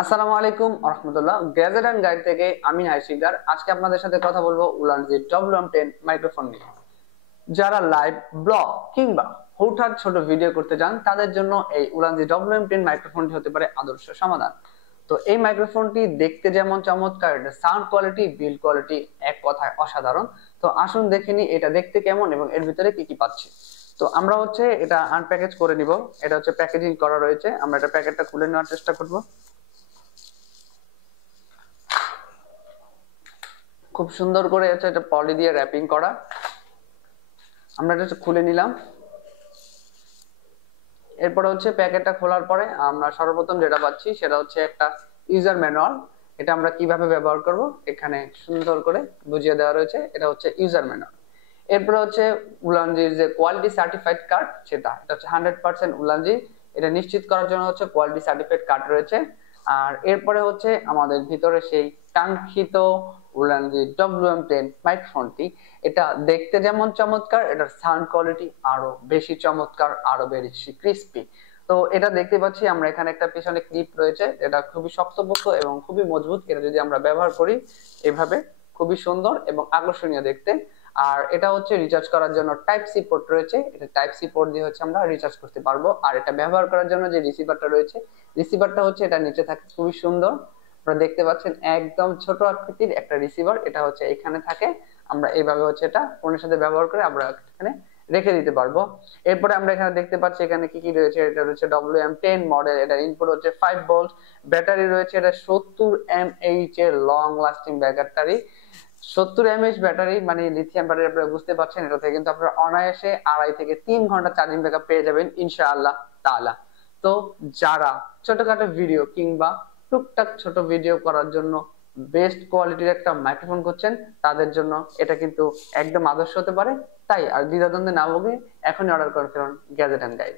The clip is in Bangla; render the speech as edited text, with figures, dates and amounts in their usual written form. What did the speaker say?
আসসালামু আলাইকুম রাহমাতুল্লাহ। গ্যাজেট এন্ড গাইড থেকে আমি নাইশিকদার। আজকে আপনাদের সাথে কথা বলবো উলানজি WM10 মাইক্রোফোন নিয়ে। যারা লাইভ ব্লগ কিংবা হুটহাট ছোট ভিডিও করতে চান তাদের জন্য এই উলানজি WM10 মাইক্রোফোনটি হতে পারে আদর্শ সমাধান। তো এই মাইক্রোফোনটি দেখতে যেমন চমৎকার, এটা সাউন্ড কোয়ালিটি, বিল্ড কোয়ালিটি এক কথায় অসাধারণ। তো আসুন দেখে নিই এটা দেখতে কেমন এবং এর ভিতরে কি কি পাচ্ছি। তো আমরা এটা আনপ্যাকেজ করে নিব। এটা প্যাকেজিং করা রয়েছে, আমরা এটা প্যাকেটটা খুলে নেওয়ার চেষ্টা করব। খুব সুন্দর করে এটা পলি দিয়ে র্যাপিং করা। আমরা এটা খুলে নিলাম। এরপরে প্যাকেটটা খোলার পরে আমরা সর্বপ্রথম যেটা পাচ্ছি সেটা একটা ইউজার ম্যানুয়াল। এটা আমরা কিভাবে ব্যবহার করব এখানে সুন্দর করে বুঝিয়ে দেওয়া রয়েছে। এটা ইউজার ম্যানুয়াল। এরপরে উলানজির যে কোয়ালিটি সার্টিফাইড কার্ড, এটা 100% উলানজি। এটা নিশ্চিত করার জন্য কোয়ালিটি সার্টিফাইড কার্ড রয়েছে। আর এরপরে আমাদের ভিতরে সেই কাঙ্ক্ষিত উলানজি WM10 মাইক্রোফোনটি। এটা দেখতে যেমন চমৎকার, এটার সাউন্ড কোয়ালিটি আরো বেশি চমৎকার, আরো বেশি ক্রিস্পি। তো এটা দেখতে পাচ্ছি আমরা এখানে একটা পিছনে ক্লিপ রয়েছে, এটা খুবই শক্তপোক্ত এবং খুবই মজবুত। এটা যদি আমরা ব্যবহার করি এভাবে, খুবই সুন্দর এবং আকর্ষণীয় দেখতে। আর এটা রিচার্জ করার জন্য টাইপ সি পোর্ট রয়েছে। এটা টাইপ সি পোর্ট দিয়ে আমরা রিচার্জ করতে পারবো। আর এটা ব্যবহার করার জন্য যে রিসিভারটা রয়েছে, রিসিভারটা এটা নিচে থাকে, খুবই সুন্দর। আপনারা দেখতে পাচ্ছেন একদম ছোট আকৃতির একটা রিসিভার। এটা এখানে থাকে। আমরা এইভাবে এটা ফোনের সাথে ব্যবহার করে আমরা এখানে রেখে দিতে পারবো। এরপরে আমরা এখানে দেখতে পাচ্ছি এখানে কি কি রয়েছে। এটা WM10 মডেল। এটা ইনপুট 5 ভোল্ট। ব্যাটারি রয়েছে এটা 70 mAh এর long lasting battery. 70 mAh battery মানে লিথিয়াম ব্যাটারি। আপনারা বুঝতে পারছেন এটা থেকে কিন্তু আপনারা অনায়াসে 2.5 থেকে 3 ঘন্টা চার্জিং ব্যাকআপ পেয়ে যাবেন ইনশাআল্লাহ তাআলা। তো যারা ছোটখাটো ভিডিও কিংবা টুকটাক ছোট ভিডিও করার জন্য বেস্ট কোয়ালিটির একটা মাইক্রোফোন করছেন, তাদের জন্য এটা কিন্তু একদম আদর্শ হতে পারে। তাই আর দ্বিধাদ্বন্দ্বে না ভুগে এখনই অর্ডার করে ফেলুন গ্যাজেট এন্ড গাইড।